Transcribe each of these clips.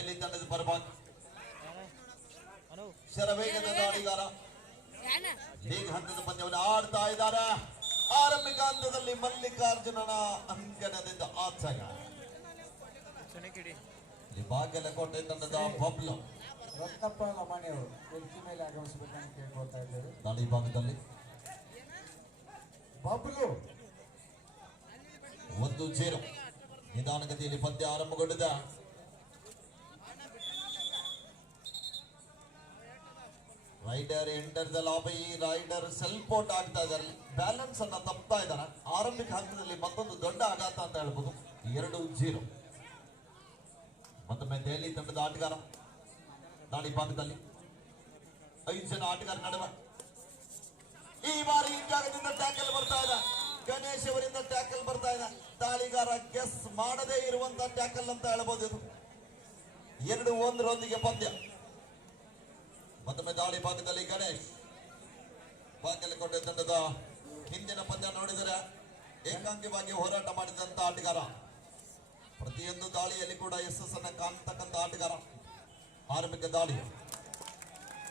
ದೆಹಲಿ ತಂಡದ ಪರವಾಗಿ ಶರವೇಗದ ದಾಳಿಗಾರ ಲೀಗ್ ಹಂತದ ಪಂದ್ಯವನ್ನು ಆಡ್ತಾ ಇದ್ದಾರೆ. ಆರಂಭಿಕ ಹಂತದಲ್ಲಿ ಮಲ್ಲಿಕಾರ್ಜುನನ ಅಂಕಣದಿಂದ ಆಚಗ ಬಾಗಲಕೋಟೆ ತಂಡದ ಬಬ್ಲು ರತ್ನಪ್ಪ ಲಮಾಣಿಯವರು ಕುರ್ಚಿ ಮೇಲೆ ಆಗಮಿಸಬೇಕಂತ ಕೇಳ್ಕೊಳ್ತಾ ಇದ್ದಾರೆ. ದಾಳಿ ಭಾಗದಲ್ಲಿ ಬಬ್ಲು 1-0 ನಿಧಾನಗತಿಯಲ್ಲಿ ಪಂದ್ಯ ಆರಂಭಗೊಂಡಿದೆ. Raider enter the lobby. Raider self out ಆಗ್ತಾ ಇದ್ದಾರೆ, ಬ್ಯಾಲೆನ್ಸ್ ಅನ್ನ ತಪ್ತಾ ಇದ್ದಾರೆ. ಆರಂಭಿಕ ಹಂತದಲ್ಲಿ ಮತ್ತೊಂದು ದೊಡ್ಡ ಆಘಾತ ಅಂತ ಹೇಳ್ಬೋದು. 2-0 ಮತ್ತೊಮ್ಮೆ ದೆಹಲಿ ತಂಡದ ಆಟಗಾರ ದಾಳಿ ಭಾಗದಲ್ಲಿ 5 ಜನ ಆಟಗಾರ ನಡುವೆ ಈ ಬಾರಿ ಈ ಜಾಗದಿಂದ ಟ್ಯಾಕಲ್ ಬರ್ತಾ ಇದೆ. ಗಣೇಶ್ ಅವರಿಂದ ಟ್ಯಾಕಲ್ ಬರ್ತಾ ಇದೆ. ದಾಳಿಗಾರ ಗೆಸ್ ಮಾಡದೇ ಇರುವಂತಹ ಟ್ಯಾಕಲ್ ಅಂತ ಹೇಳ್ಬೋದು. ಇದು 2-1 ಪಂದ್ಯ. ಮತ್ತೊಮ್ಮೆ ದಾಳಿ ಭಾಗದಲ್ಲಿ ಗಣೇಶ್. ಬಾಗಲಕೋಟೆ ತಂಡದ ಹಿಂದಿನ ಪಂದ್ಯ ನೋಡಿದರೆ ಏಕಾಂಗಿಯಾಗಿ ಹೋರಾಟ ಮಾಡಿದಂತ ಆಟಗಾರ, ಪ್ರತಿಯೊಂದು ದಾಳಿಯಲ್ಲಿ ಕೂಡ ಯಶಸ್ಸನ್ನ ಕಾಣ್ತಕ್ಕಂಥ ಆಟಗಾರ. ಆರಂಭಿಕ ದಾಳಿ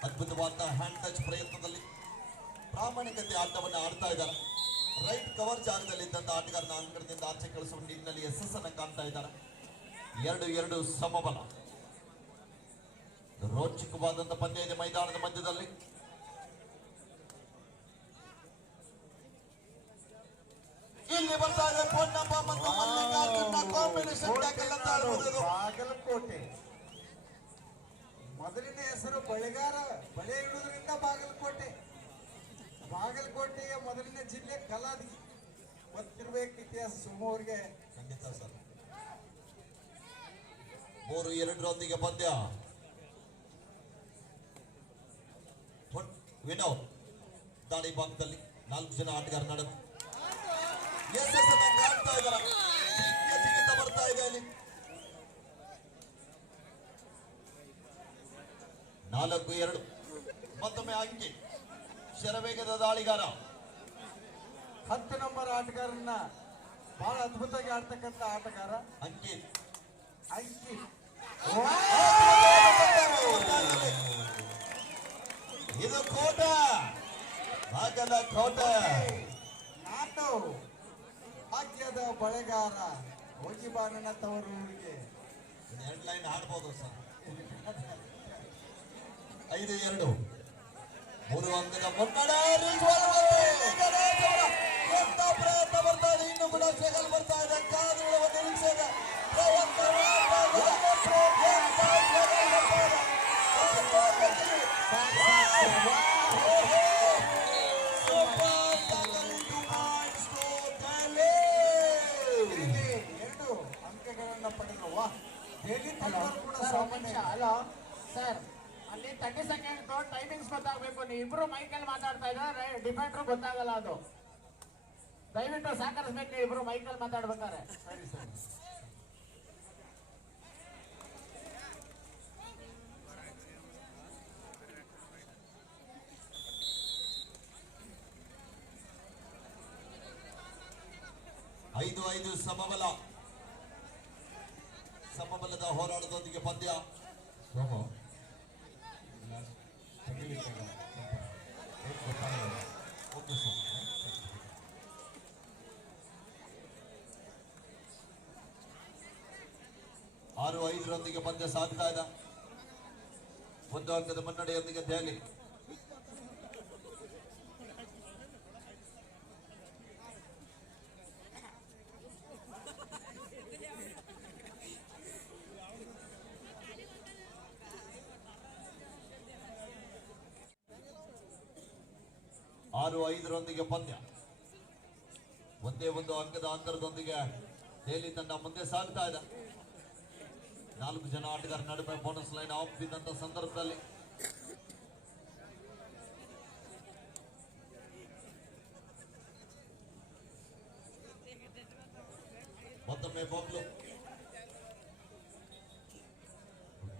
ಅದ್ಭುತವಾದ ಹ್ಯಾಂಡ್ ಟಚ್ ಪ್ರಯತ್ನದಲ್ಲಿ ಪ್ರಾಮಾಣಿಕತೆ ಆಟವನ್ನು ಆಡ್ತಾ ಇದ್ದಾರೆ. ರೈಟ್ ಕವರ್ ಜಾಗದಲ್ಲಿ ಇದ್ದಂತ ಆಟಗಾರನ ಅಂಕಣದಿಂದ ಆಚೆ ಕಳಿಸುವ ನಿಟ್ಟಿನಲ್ಲಿ ಯಶಸ್ಸನ್ನ ಕಾಣ್ತಾ ಇದ್ದಾರೆ. 2-2 ಸಮಬಲ. ರೋಚಕವಾದಂತ ಪಂದ್ಯ ಇದೆ ಮೈದಾನದ ಮಧ್ಯದಲ್ಲಿ. ಇಲ್ಲಿ ಬರ್ತಾ ಇದೆ ಪೊನ್ನಪ್ಪ ಮತ್ತು ಮಲ್ಲಿಕಾರ್ಜುನ ಕಾಂಬಿನೇಷನ್ ಟ್ಯಾಕಲ್ ಅಂತ ಹೇಳ್ಬೋದು. ಬಾಗಲಕೋಟೆ ಮೊದಲಿನ ಹೆಸರು ಬಳೆಗಾರ, ಬಳೆ ಇಡುವುದರಿಂದ ಬಾಗಲಕೋಟೆ. ಬಾಗಲಕೋಟೆಯ ಮೊದಲಿನ ಜಿಲ್ಲೆ ಕಲಾದಿ. ಗೊತ್ತಿರ್ಬೇಕು ಇತಿಹಾಸ ಸುಮ್ಮವರಿಗೆ. ಖಂಡಿತ ಸರ್. 3-2 ಪಂದ್ಯ. ವಿನೋದ್ ದಾಳಿ ಭಾಗದಲ್ಲಿ 4 ಜನ ಆಟಗಾರ ನಡುವೆ ಯಶಸ್ಸನ್ನ ಕಾಣ್ತಾ ಇದ್ದಾರೆ. ಜಿಗಿತ ಬರ್ತಾ ಇದೆ ಅಲ್ಲಿ. 4-2 ಮತ್ತೊಮ್ಮೆ ಅಂಕಿ. ಶರವೇಗದ ದಾಳಿಗಾರ 10 ನಂಬರ್ ಆಟಗಾರನ್ನ ಬಹಳ ಅದ್ಭುತವಾಗಿ ಆಡ್ತಕ್ಕಂಥ ಆಟಗಾರ ಅಂಕಿತ್. ಇದು ಕೋಟ, ಬಾಗಲಕೋಟೆ. ನಾನು ಭಾಗ್ಯದ ಬಳೆಗಾರ ಹೋಗಿ ಬಾ ನನ್ನ ತವರೂರಿಗೆ. ಎರಡು ಲೈನ್ ಹಾಡ್ಬೋದು ಸರ್. 5-2 3 ಅಂಕದ ಮುನ್ನಡೆ. ಎಂತ ಪ್ರಯತ್ನ ಬರ್ತಾ ಇದೆ, ಇನ್ನು ಕೂಡ ಸ್ಟ್ರಗಲ್ ಬರ್ತಾ ಇದೆ. ಕಾದುಗಳ ಒಂದು ನಿಮಿಷ ಇದೆ. ಎರಡು ಅಂಕಗಳನ್ನ ಪಡೆದ್ರು. ದೆಹಲಿ ಕೂಡ ಸಾಮಾನ್ಯ ಅಲ್ಲ ಸರ್, ಅಲ್ಲಿ 30 ಸೆಕೆಂಡ್ ಟೈಮಿಂಗ್ಸ್ ಗೊತ್ತಾಗಬೇಕು. ನೀವು ಇಬ್ರು ಮೈಕಲ್ಲಿ ಮಾತಾಡ್ತಾ ಇದ್ದಾರೆ, ಡಿಫೆಂಡರ್ ಗೊತ್ತಾಗಲ್ಲ. ಅದು ದಯವಿಟ್ಟು ಸಹಕರಿಸ್ಬೇಕು. ನೀವು ಇಬ್ರು ಮೈಕಲ್ಲಿ ಮಾತಾಡ್ಬೇಕಾರೆ. ಸರಿ ಸರಿ. ಐದು ಸಮಬಲದ ಹೋರಾಟದೊಂದಿಗೆ ಪಂದ್ಯ. Okay sir. 6-5 ಪಂದ್ಯ ಸಾಗ್ತಾ ಇದೆ. 1 ಅಂಕದ ಮುನ್ನಡೆಯೊಂದಿಗೆ ದೆಹಲಿ. ಆರು 5 ಪಂದ್ಯ. 1 ಅಂಕದ ಅಂತರದೊಂದಿಗೆ ದೆಹಲಿ ತಂಡ ಮುಂದೆ ಸಾಗ್ತಾ ಇದೆ. 4 ಜನ ಆಟಗಾರ ನಡುವೆ ಬೋನಸ್ ಲೈನ್ ಆಫ್ ಬಿದ್ದಂತ ಸಂದರ್ಭದಲ್ಲಿ ಮತ್ತೊಮ್ಮೆ ಬಬ್ಲು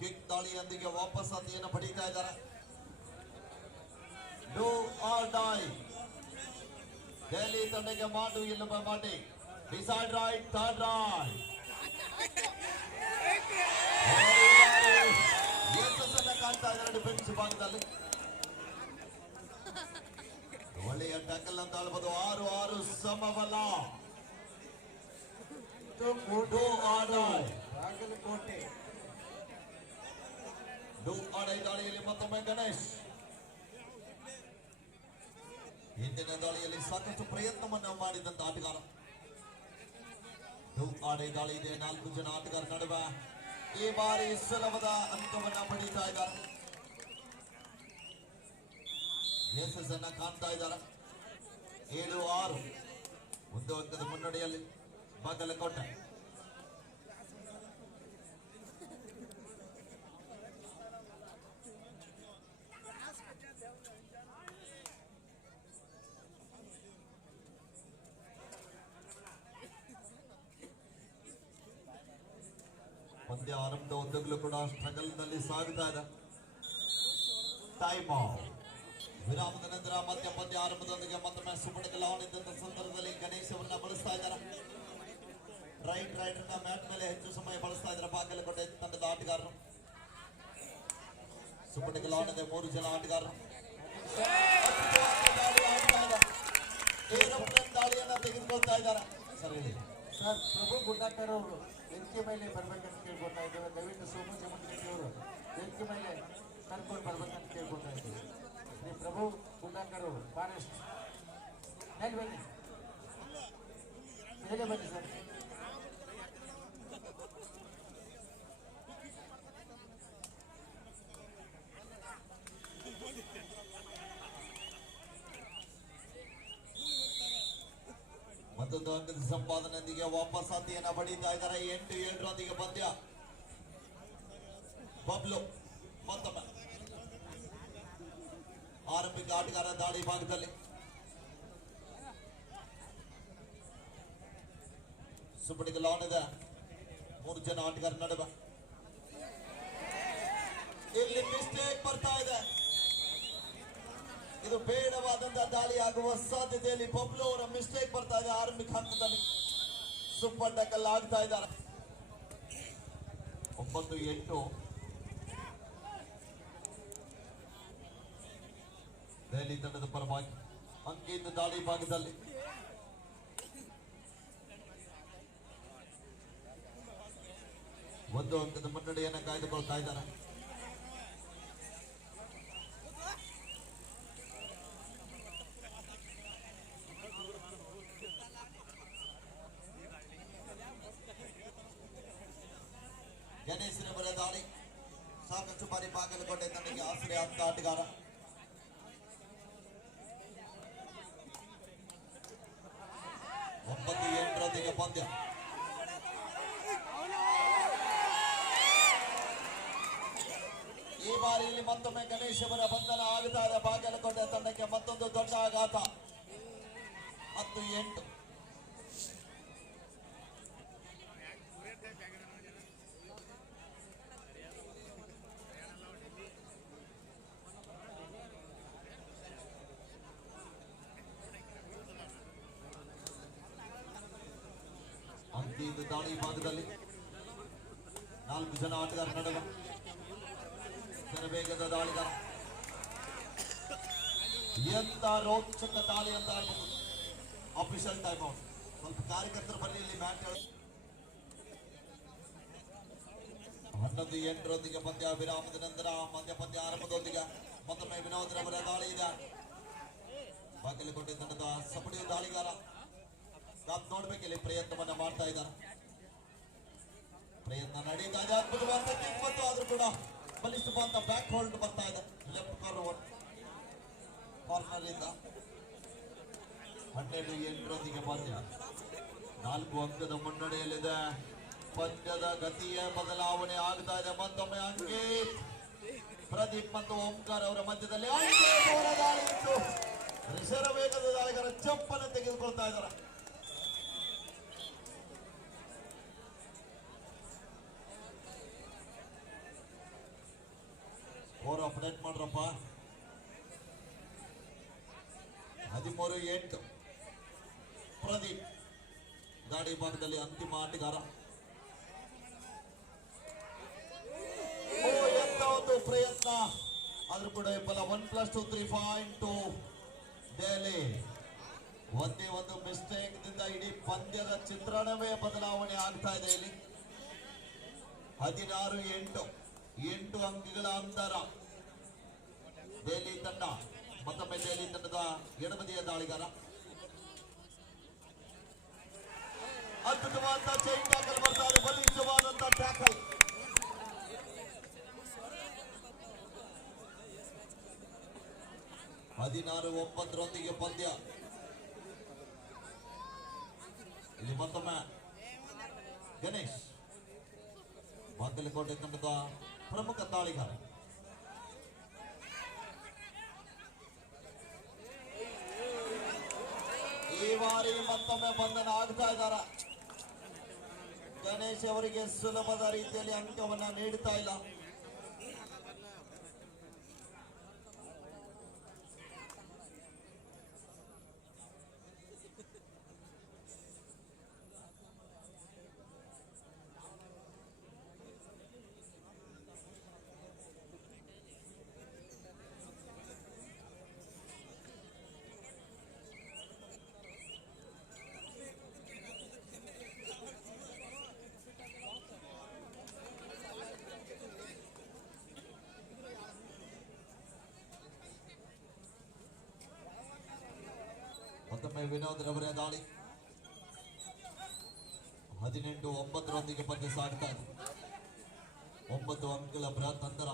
ಕಿಕ್ ದಾಳಿಯೊಂದಿಗೆ ವಾಪಸ್ ಅತಿಯನ್ನು ಪಡೀತಾ ಇದ್ದಾರೆ. Do or die. ದೆಹಲಿ ತಂಡಕ್ಕೆ ಮಾಡು ಇಲ್ಲವ ಮಾಡಿ. Decide right, third right. ಆಡ್ತಾ ಇದ್ದಾರೆ ಡಿಫೆನ್ಸ್ ಭಾಗದಲ್ಲಿ. ಒಳ್ಳೆಯ ಟ್ಯಾಕಲ್ ಅಂತ ಹೇಳ್ಬೋದು. 6-6 ಸಮಬಲ. ಕೋಟೆ ಆಡಾಯ್ ಬಾಗಲಕೋಟೆ ದಾಳಿಯಲ್ಲಿ ಮತ್ತೊಮ್ಮೆ ಗಣೇಶ್. ಹಿಂದಿನ ದಾಳಿಯಲ್ಲಿ ಸಾಕಷ್ಟು ಪ್ರಯತ್ನವನ್ನು ಮಾಡಿದಂತ ಆಟಗಾರ. ದಾಳಿ ಇದೆ. 4 ಜನ ಆಟಗಾರ ನಡುವೆ ಈ ಬಾರಿ ಸುಲಭದ ಅಂಕವನ್ನ ಪಡೀತಾ ಇದ್ದಾರೆ. ಯಶಸ್ಸನ್ನ ಕಾಣ್ತಾ ಇದ್ದಾರೆ. 7-6 ಒಂದು ಅಂಕದ ಮುನ್ನಡೆಯಲ್ಲಿ ಬಾಗಲಕೋಟೆ. ಪಂದ್ಯ ಆರಂಭದ ಉದ್ದಗಲೂ ಕೂಡ ಸ್ಟ್ರಗಲ್ ನಲ್ಲಿ ಸಾಗುತ್ತಾ ಇದೆ. Time out. ವಿರಾಮದ ನಂತರ ಮತ್ತೆ ಪಂದ್ಯ ಆರಂಭದೊಂದಿಗೆ ಮತ್ತೊಮ್ಮೆ ಸುಪಟಕಲ್ ಆನ್ ಇದ್ದಂತ ಸಂದರ್ಭದಲ್ಲಿ ಗಣೇಶ್ ಅವರನ್ನ ಬಳಸ್ತಾ ಇದ್ದಾರೆ. ರೈಟ್ ರೈಡರ್ನ ಮ್ಯಾಟ್ ಮೇಲೆ ಹೆಚ್ಚು ಸಮಯ ಬಳಸ್ತಾ ಇದ್ದಾರೆ ಬಾಗಲಕೋಟೆ ತಂಡದ ಆಟಗಾರರು. ಸುಪಟಕಲ್ ಆನ್ ಇದೆ. 3 ಜನ ಆಟಗಾರರು ದಾಳಿಯನ್ನ ತೆಗೆದುಕೊಳ್ತಾ ಇದ್ದಾರೆ. ಸರ್ ಹೇಳಿ ಸರ್. ಪ್ರಭು ಗುಡ್ಡಾಕರ್ ಅವರು ವೇದಿಕೆ ಮೇಲೆ ಬರ್ಬೇಕಂತ ಕೇಳ್ಕೊತಾ ಇದ್ದೇವೆ. ದಯವಿಟ್ಟು ಸೋಮು ಜಮಖಂಡಿ ಅವರು ವೇದಿಕೆ ಮೇಲೆ ಕರ್ಕೊಂಡು ಬರ್ಬೇಕಂತ ಕೇಳ್ಕೊತಾ ಇದ್ದೀವಿ. ಶ್ರೀ ಪ್ರಭು ಗುಡ್ಡಾಕರ್ ಅವರು ಫಾರೆಸ್ಟ್ ಮೇಲೆ ಬನ್ನಿ, ಮೇಲೆ ಬನ್ನಿ ಸರ್. ಮತ್ತೊಂದು ಅಂಕದ ಸಂಪಾದನೆಯೊಂದಿಗೆ ವಾಪಸ್ ಹತ್ತಿಯನ್ನ ಬಡೀತಾ ಇದ್ದಾರೆ. 8-7 ಪಂದ್ಯ. ಬಬ್ಲು ಮತ್ತೊಮ್ಮೆ ಆರಂಭಿಕ ಆಟಗಾರ ದಾಳಿ ಭಾಗದಲ್ಲಿ. ಸುಪಟಿಗೆ ಲಾನ್ ಇದೆ. 3 ಜನ ಆಟಗಾರ ನಡುವೆ ಇಲ್ಲಿ ಮಿಸ್ಟೇಕ್ ಬರ್ತಾ ಇದೆ. ಇದು ಬೇಡವಾದಂತಹ ದಾಳಿ ಆಗುವ ಸಾಧ್ಯತೆಯಲ್ಲಿ ಬಬ್ಲು ಅವರ ಮಿಸ್ಟೇಕ್ ಬರ್ತಾ ಇದೆ. ಆರಂಭಿಕ ಹಂತದಲ್ಲಿ ಸೂಪರ್ ಟಕಲ್ ಆಗ್ತಾ ಇದ್ದಾರೆ. 9-8 ದೆಹಲಿ ತಂಡದ ಪರವಾಗಿ ಅಂಕಿತ ದಾಳಿ ಭಾಗದಲ್ಲಿ. ಒಂದು ಅಂಕದ ಮುನ್ನಡೆಯನ್ನು ಕಾಯ್ದುಕೊಳ್ತಾ ಇದ್ದಾರೆ. ಗಣೇಶನವರ ದಾಳಿ ಸಾಕಷ್ಟು ಬಾರಿ ಬಾಗಲಕೋಟೆ ತಂಡಕ್ಕೆ ಆಸರೆ ಅಂತ ಆಟಗಾರ. ಒಂಬತ್ತು 8 ಪಂದ್ಯ. ಈ ಬಾರಿಯಲ್ಲಿ ಮತ್ತೊಮ್ಮೆ ಗಣೇಶ್ ಅವರ ಬಂಧನ ಆಗುತ್ತಾ ಇದೆ. ಬಾಗಲಕೋಟೆ ತಂಡಕ್ಕೆ ಮತ್ತೊಂದು ದೊಡ್ಡ ಆಘಾತ. 10-8. ಅಂತಿಮ ದಾಳಿ ಭಾಗದಲ್ಲಿ 4 ಜನ ಆಟಗಾರ ನಡುವೆ ವೇಗದ ದಾಳಿಗಾರ. ಎಂತ ರೋಚಕ ದಾಳಿ ಅಂತ ಹೇಳ್ಬೋದು. Official time out. ಸ್ವಲ್ಪ ಕಾರ್ಯಕರ್ತರ ಬನ್ನಿ ಇಲ್ಲಿ ಮ್ಯಾಚ್. 11-8 ಪಂದ್ಯ. ವಿರಾಮದ ನಂತರ ಪಂದ್ಯ ಆರಂಭದೊಂದಿಗೆ ಮತ್ತೊಮ್ಮೆ ವಿನೋದ್ ರವರ ದಾಳಿ ಇದೆ. ಬಾಗಲಕೋಟೆ ತಂಡದ ಸಪಡಿಯ ದಾಳಿಗಾರ ನೋಡ್ಬೇಕು ಇಲ್ಲಿ ಪ್ರಯತ್ನವನ್ನ ಮಾಡ್ತಾ ಇದ್ದಾರೆ. ಪ್ರಯತ್ನ ನಡೀತಾ ಇದೆ. ಅದ್ಭುತವಾದ ಕಿಕ್ ಮತ್ತು ಆದ್ರೂ ಕೂಡ ಬಲಿಷ್ಠವಾದ ಬ್ಯಾಕ್ ಹೋಲ್ಡ್ ಬರ್ತಾ ಇದೆ ಲೆಫ್ಟ್ ಕಾರ್ನರ್ ಇಂದ. 12-8 ಪಂದ್ಯ. 4 ಅಂಕದ ಮುನ್ನಡೆಯಲ್ಲಿದೆ. ಪಂದ್ಯದ ಗತಿಯ ಬದಲಾವಣೆ ಆಗ್ತಾ ಇದೆ. ಮತ್ತೊಮ್ಮೆ ಅಂಕಿತ್, ಪ್ರದೀಪ್ ಮತ್ತು ಓಂಕಾರ ಅವರ ಮಧ್ಯದಲ್ಲಿ ರಿಸರ್ವ್ ವೇಗದ ದಾಳಿಗಾರ ಚಪ್ಪನ್ನು ತೆಗೆದುಕೊಳ್ತಾ ಇದ್ದಾರೆ. Score update ಮಾಡ್ರಪ್ಪ. 13-8 ಪ್ರದೀಪ್ ದಾಳಿ ಭಾಗದಲ್ಲಿ ಅಂತಿಮ ಆಟಗಾರ. ಎಂತ ಒಂದು ಪ್ರಯತ್ನ ಆದ್ರೂ ಕೂಡ ವಿಫಲ. 1+2 3.2 ದೆಹಲಿ. ಒಂದೇ ಒಂದು ಮಿಸ್ಟೇಕ್ ದಿಂದ ಇಡೀ ಪಂದ್ಯದ ಚಿತ್ರಣವೇ ಬದಲಾವಣೆ ಆಗ್ತಾ ಇದೆ ಇಲ್ಲಿ. 16-8 8 ಅಂಕಗಳ ಅಂತರ. ದೆಹಲಿ ತಂಡ ಮತ್ತೊಮ್ಮೆ ದೆಹಲಿ ತಂಡದ ಎಡಬದಿಯ ದಾಳಿಗಾರ ಅದ್ಭುತವಾದ ಚೈನ್ ಟ್ಯಾಕಲ್ ಬರ್ತಾರೆ. ಬಲಿಷ್ಠವಾದಂತ ಟ್ಯಾಕಲ್. ಹದಿನಾರು 9 ಪಂದ್ಯ. ಇಲ್ಲಿ ಮತ್ತೊಮ್ಮೆ ಗಣೇಶ್ ಬಾಗಲಕೋಟೆ ತಂಡದ ಪ್ರಮುಖ ದಾಳಿಗಾರ. ಈ ಬಾರಿ ಮತ್ತೊಮ್ಮೆ ಬಂಧನ ಆಗ್ತಾ ಇದ್ದಾರೆ. ಗಣೇಶ್ ಅವರಿಗೆ ಸುಲಭದ ರೀತಿಯಲ್ಲಿ ಅಂಕವನ್ನ ನೀಡುತ್ತಾ ಇಲ್ಲ. ಮತ್ತೊಮ್ಮೆ ವಿನೋದ್ ರವರ ದಾಳಿ. 18-9 ಪಂದ್ಯ ಸಾಗ್ತಾ ಇದೆ. 9 ಅಂಕಗಳ ಬೃಹತ್ ಅಂತರ.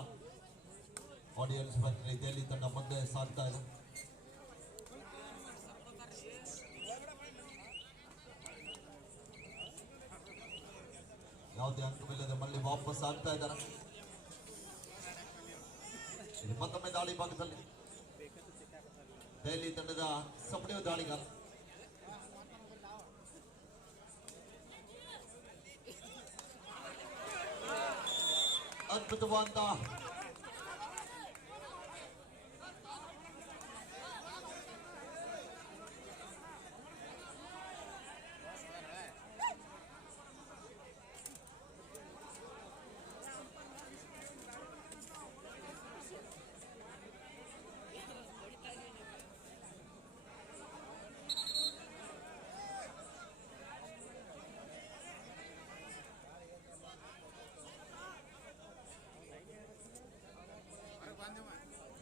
ಆಡಿಯನ್ಸ್ ದೆಹಲಿ ತಂಡ ಮುಂದೆ ಸಾಗ್ತಾ ಇದೆ. ಯಾವುದೇ ಅಂಕವಿಲ್ಲದೆ ಮళ్ళీ ವಾಪಸ್ ಆಗ್ತಾ ಇದ್ದಾರೆ. ಮತ್ತೊಮ್ಮೆ ದಾಳಿ ಭಾಗದಲ್ಲಿ ದೆಹಲಿ ತಂಡದ ಸಪಡೆಯ ದಾಳಿಗಾರ. ಅದ್ಭುತವಾದ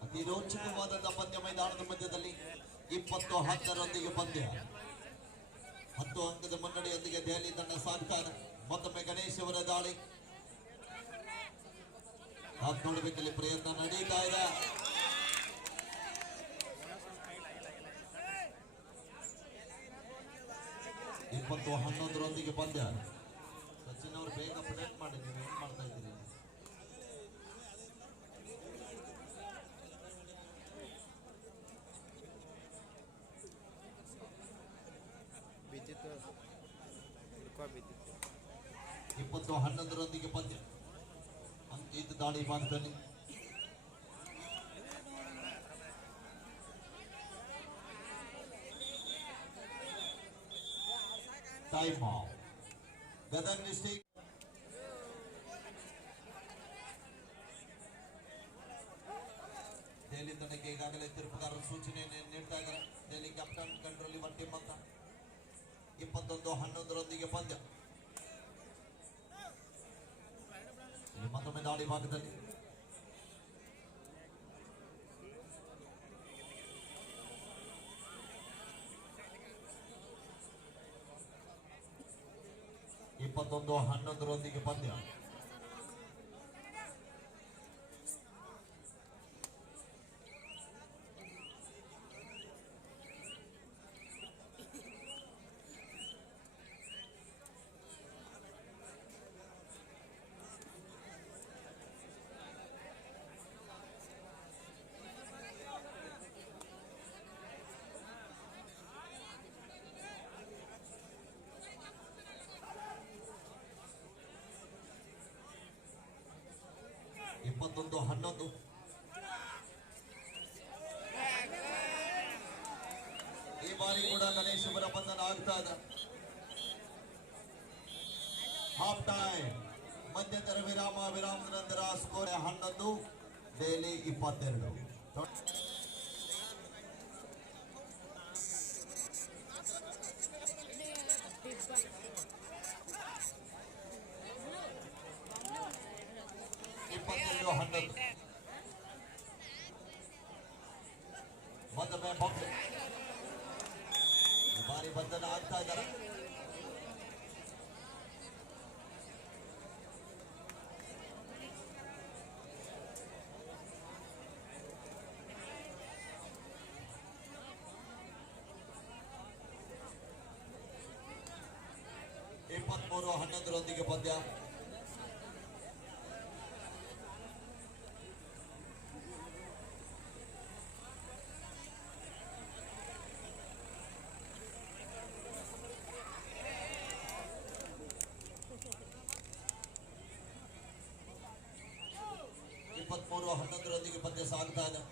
ಅತಿ ರೋಚಕವಾದಂತಹ ಪಂದ್ಯ. ಮೈದಾನದ ಮಧ್ಯದಲ್ಲಿ 20-10 ಪಂದ್ಯ. 10 ಅಂಕದ ಮುನ್ನಡೆಯೊಂದಿಗೆ ದೆಹಲಿ ತಂಡ ಸಾಗ್ತಾ ಇದೆ. ಮತ್ತೊಮ್ಮೆ ಗಣೇಶ್ ಅವರ ದಾಳಿ. ನೋಡಬೇಕಲ್ಲಿ ಪ್ರಯತ್ನ ನಡೀತಾ ಇದೆ. ಇಪ್ಪತ್ತು 11 ಪಂದ್ಯ. ಸಚಿನ್ ಅವರು ಬೇಗ ಪ್ರೊಟೆಕ್ಟ್ ಮಾಡಿ. ನೀವು ಏನ್ ಮಾಡ್ತಾ ಇದ್ದೀರಿ? ಇಪ್ಪತ್ತು 11 ಪಂದ್ಯ. ಇದು ದಾಳಿ ಭಾಗದಲ್ಲಿ time out. Gadag district Delhi ತಂಡಕ್ಕೆ ಈಗಾಗಲೇ ತೀರ್ಪುಗಾರರು ಸೂಚನೆಯನ್ನು ನೀಡ್ತಾ ಇದ್ದಾರೆ. Delhi captain control your team ಅಂತ. 21-11 ಪಂದ್ಯ. ಮತ್ತೊಮ್ಮೆ ದಾಳಿ ಭಾಗದಲ್ಲಿ ಇಪ್ಪತ್ತೊಂದು 11 ಪಂದ್ಯ. ಇಪ್ಪತ್ತೊಂದು 11. ಈ ಬಾರಿ ಕೂಡ ಗಣೇಶ್ ಅವರ ಬಂಧನ ಆಗ್ತಾ ಇದೆ. ಹಾಫ್ ಟೈಮ್ ಮಧ್ಯಂತರ ವಿರಾಮದ ನಂತರ ಸ್ಕೋರ್ 11 ಡೈಲಿ 22. ಇಪ್ಪತ್ತೆರಡು 11 ಮತ್ತೊಮ್ಮೆ ಬೊಬ್ಬೆ ಈ ಬಾರಿ ಬಂಧನ ಆಗ್ತಾ ಇದ್ದಾರೆ. ಇಪ್ಪತ್ಮೂರು 11 ಪಂದ್ಯ. ಇಪ್ಪತ್ಮೂರು 11 ಪಂದ್ಯ ಸಾಗ್ತಾ ಇದೆ.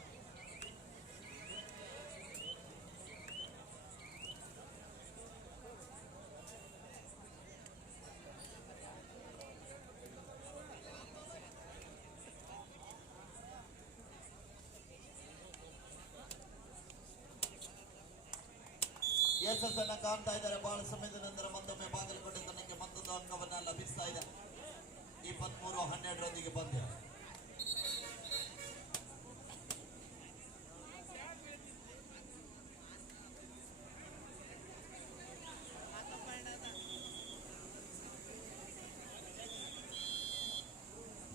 ಯಶಸ್ಸನ್ನ ಕಾಣ್ತಾ ಇದ್ದಾರೆ. ಬಹಳ ಸಮಯದ ನಂತರ ಮತ್ತೊಮ್ಮೆ ಬಾಗಲಕೋಟೆ ತನಕ್ಕೆ ಮತ್ತೊಂದು ಅಂಕವನ್ನ ಲಭಿಸ್ತಾ ಇದೆ. 23-12 ಪಂದ್ಯ.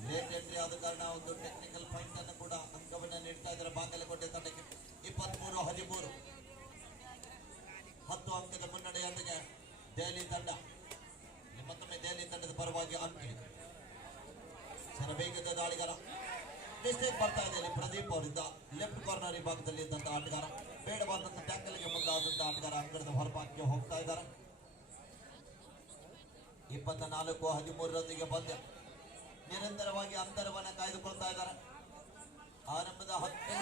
ಲೇಟ್ ಎಂಟ್ರಿ ಆದ ಕಾರಣ ಒಂದು ಟೆಕ್ನಿಕಲ್ ಪಾಯಿಂಟ್ ಅನ್ನು ಕೂಡ ಅಂಕವನ್ನ ನೀಡ್ತಾ ಇದ್ದಾರೆ ಬಾಗಲಕೋಟೆ ತಂಡಕ್ಕೆ. 23-13 10 ಅಂಕದ ಮುನ್ನಡೆಯೊಂದಿಗೆ ದೆಹಲಿ ತಂಡ. ಮತ್ತೊಮ್ಮೆ ದೆಹಲಿ ತಂಡದ ಪರವಾಗಿ ಅಂಕಿ ವೇಗದ ದಾಳಿಗಾರ ಮಿಸ್ಟೇಕ್ ಬರ್ತಾ ಇದೆ ಇಲ್ಲಿ ಪ್ರದೀಪ್ ಅವರಿಂದ. ಲೆಫ್ಟ್ ಕಾರ್ನರ್ ವಿಭಾಗದಲ್ಲಿ ಇದ್ದಂತಹ ಆಟಗಾರ ಬೇಡವಾದಂತಹ ಟ್ಯಾಕಲ್ಗೆ ಮುಂದಾದಂತಹ ಆಟಗಾರ ಅಂಗಡದ ಹೊರಪಾಕಿಗೆ ಹೋಗ್ತಾ ಇದ್ದಾರೆ. 24-13 ಪಂದ್ಯ. ನಿರಂತರವಾಗಿ ಅಂತರವನ್ನ ಕಾಯ್ದುಕೊಳ್ತಾ ಇದ್ದಾರೆ. ಆರಂಭದ 10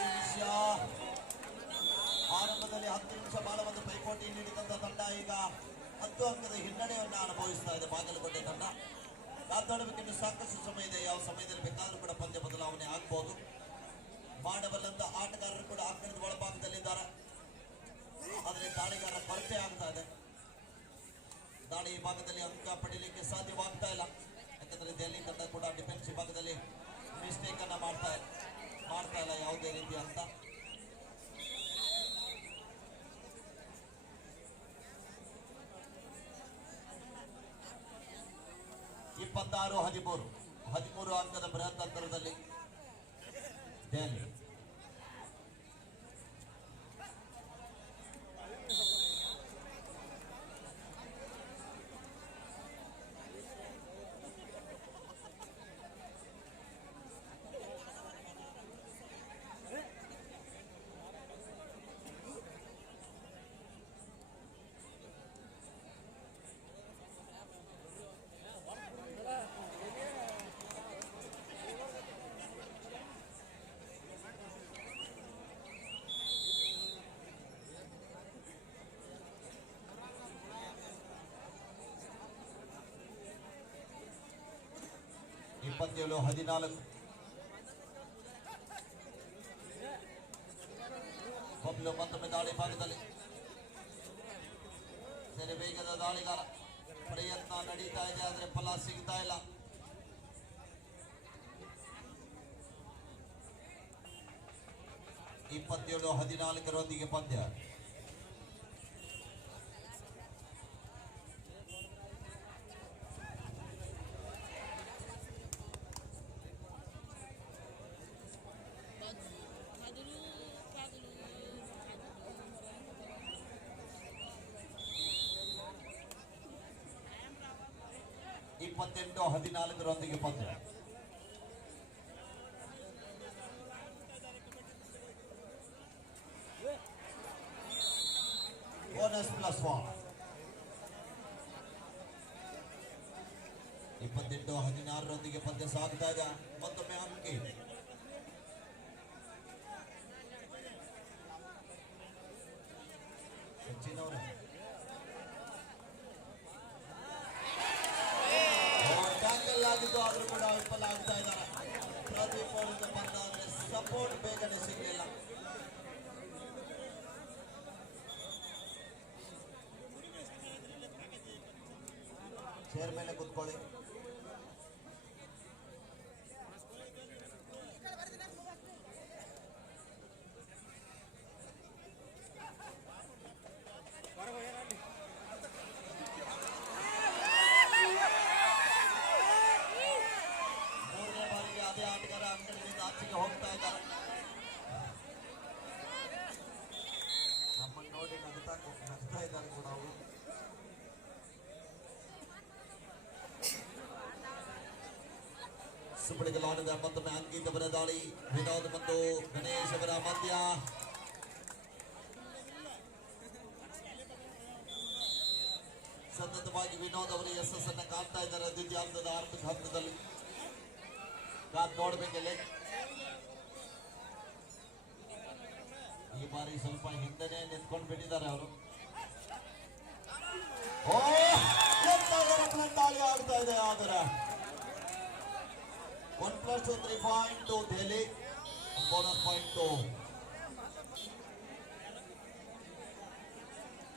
ನಿಮಿಷ ಬಹಳ ಒಂದು ಪೈಪೋಟಿ ನೀಡಿದಂತ ತಂಡ ಈಗ 10 ಅಂಕದ ಹಿನ್ನಡೆಯನ್ನು ಅನುಭವಿಸ್ತಾ ಇದೆ ಬಾಗಲಕೋಟೆ ತಂಡ. ಕಾದಾಡಬೇಕಿನ್ನು ಸಾಕಷ್ಟು ಸಮಯ ಇದೆ. ಯಾವ ಸಮಯದಲ್ಲಿ ಬೇಕಾದರೂ ಕೂಡ ಪಂದ್ಯ ಬದಲಾವಣೆ ಆಗಬಹುದು. ಮಾಡಬಲ್ಲಂತ ಆಟಗಾರರು ಕೂಡ ಅಂಕಣದ ಒಳಭಾಗದಲ್ಲಿದ್ದಾರೆ. ಆದರೆ ದಾಳಿಗಾರರ ಕೊರತೆ ಆಗ್ತಾ ಇದೆ. ದಾಳಿ ಭಾಗದಲ್ಲಿ ಅಂಕ ಪಡೀಲಿಕ್ಕೆ ಸಾಧ್ಯವಾಗ್ತಾ ಇಲ್ಲ. ಯಾಕಂದ್ರೆ ದೆಹಲಿ ತಂಡ ಕೂಡ ಡಿಫೆನ್ಸ್ ವಿಭಾಗದಲ್ಲಿ ಮಿಸ್ಟೇಕ್ ಅನ್ನ ಮಾಡ್ತಾ ಇಲ್ಲ ಯಾವುದೇ ರೀತಿ ಅಂತ. 26-13 ಅಂಕದ ಬೃಹತ್ ಅಂತರದಲ್ಲಿ ದೆಹಲಿ. ಇಪ್ಪತ್ತೇಳು 14 ಬಬ್ಲು ಮತ್ತೊಮ್ಮೆ ದಾಳಿ ಭಾಗದಲ್ಲಿ ಸರಿ ವೇಗದ ದಾಳಿಗಾರ. ಪ್ರಯತ್ನ ನಡೀತಾ ಇದೆ ಆದ್ರೆ ಫಲ ಸಿಗ್ತಾ ಇಲ್ಲ. ಇಪ್ಪತ್ತೇಳು 14 ಪಂದ್ಯ. ಇಪ್ಪತ್ತೆಂಟು 14 ಪಂದ್ಯ. ಬೋನಸ್ +1. 28-16 ಪಂದ್ಯ ಸಾಗ್ತಾ ಇದೆ. ಮತ್ತೊಮ್ಮೆ ಅಂಕಿ ಸಚಿನ್ ಅವರು ಟ್ಯಾಕಲ್ ಆಗಿದ್ದು ಆದ್ರೂ ಕೂಡ ವಿಫಲ ಆಗ್ತಾ ಇದ್ದಾರೆ. ಪ್ರದೀಪ್ ಸಪೋರ್ಟ್ ಬಂದಾದ್ರೆ ಸಪೋರ್ಟ್ ಬೇಗನೆ ಸಿಗಲಿಲ್ಲ. ಚೇರ್ ಮೇಲೆ ಕುತ್ಕೊಳ್ಳಿ. ಮೂರನೇ ಬಾರಿಗೆ ಅದೇ ಆಟಗಾರ ಅಂಗಡಿಯಿಂದ ಆಚೆಗೆ ಹೋಗ್ತಾ ಇದ್ದಾರೆ. ನಮ್ಮನ್ನು ನೋಡಿ ನಗ್ತಾ ಇದ್ದಾರೆ ಕೂಡ ಅವರು. ಸುಬ್ಬಳಿಗಲಾಡಿದ ಮತ್ತೊಮ್ಮೆ ಅಂಕಿತ್ ಅವರ ದಾಳಿ. ವಿನೋದ್ ಮತ್ತು ಗಣೇಶ್ ಅವರ ಮಧ್ಯ ಸತತವಾಗಿ ವಿನೋದ್ ಅವರು ಯಶಸ್ಸನ್ನ ಕಾಣ್ತಾ ಇದ್ದಾರೆ ದ್ವಿತೀಯಾರ್ಧದ ಆರಂಭಿಕ ಹಂತದಲ್ಲಿ. ಕಾದ್ ನೋಡ್ಬೇಕಿಲ್ಲ. ಈ ಬಾರಿ ಸ್ವಲ್ಪ ಹಿಂದೆನೆ ನಿಂತ್ಕೊಂಡು ಬಿಟ್ಟಿದ್ದಾರೆ ಅವರು. ಓ ದಾಳಿ ಆಗ್ತಾ ಇದೆ. ಆದರೆ 1+2 3 point Delhi, bonus point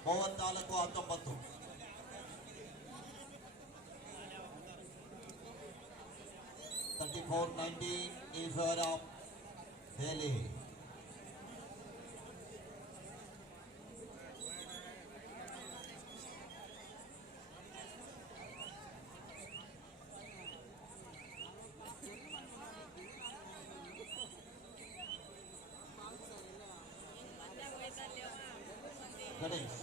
34-19. in favor of Delhi. Ganesh.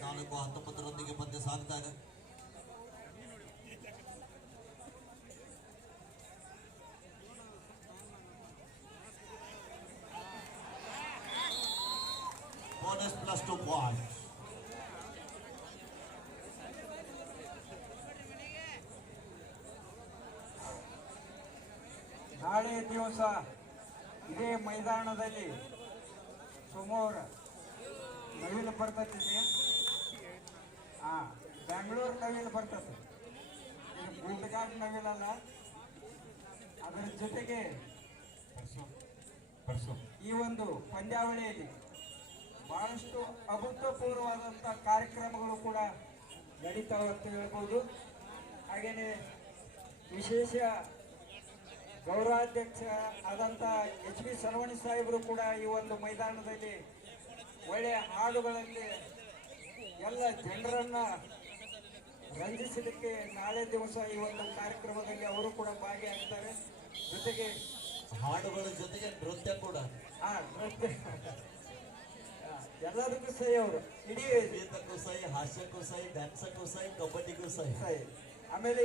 ನಾಲ್ಕು 19ರೊಂದಿಗೆ ಪಂದ್ಯ ಸಾಗ್ತಾ ಇದೆ. Bonus +2 point. ನಾಳೆ ದಿವಸ ಇದೇ ಮೈದಾನದಲ್ಲಿ ಸೋಮವಾರ ನವಿಲು ಬರ್ತೈತಿ. ಬೆಂಗಳೂರು ನವಿಲು ಬರ್ತದೆ. ಇದು ಗುಡ್ಡಗಾಡ್ ನವಿಲಲ್ಲ. ಅದರ ಜೊತೆಗೆ ಈ ಒಂದು ಪಂದ್ಯಾವಳಿಯಲ್ಲಿ ಬಹಳಷ್ಟು ಅಭೂತಪೂರ್ವವಾದಂಥ ಕಾರ್ಯಕ್ರಮಗಳು ಕೂಡ ನಡೀತಾವೆ ಅಂತ ಹೇಳ್ಬೋದು. ಹಾಗೆಯೇ ವಿಶೇಷ ಗೌರವಾಧ್ಯಕ್ಷ ಆದಂಥ HB ಸರ್ವಣಿ ಸಾಹೇಬರು ಕೂಡ ಈ ಒಂದು ಮೈದಾನದಲ್ಲಿ ಒಳ್ಳೆಯ ಹಾಡುಗಳಲ್ಲಿ ಎಲ್ಲ ಜನರನ್ನ ರಂಜಿಸಲಿಕ್ಕೆ ನಾಳೆ ದಿವಸ ಈ ಒಂದು ಕಾರ್ಯಕ್ರಮದಲ್ಲಿ ಅವರು ಕೂಡ ಭಾಗಿಯಾಗ್ತಾರೆ. ಜೊತೆಗೆ ಹಾಡುಗಳ ಜೊತೆಗೆ ನೃತ್ಯ ಕೂಡ. ನೃತ್ಯ ಎಲ್ಲದಕ್ಕೂ ಸೈ ಅವರು. ಇಡೀ ಸಂಗೀತಕ್ಕೂ ಸೈ, ಹಾಸ್ಯಕ್ಕೂ ಸೈ, ಡ್ಯಾನ್ಸಕ್ಕೂ ಸೈ, ಕಬಡ್ಡಿಗೂ ಸೈ. ಆಮೇಲೆ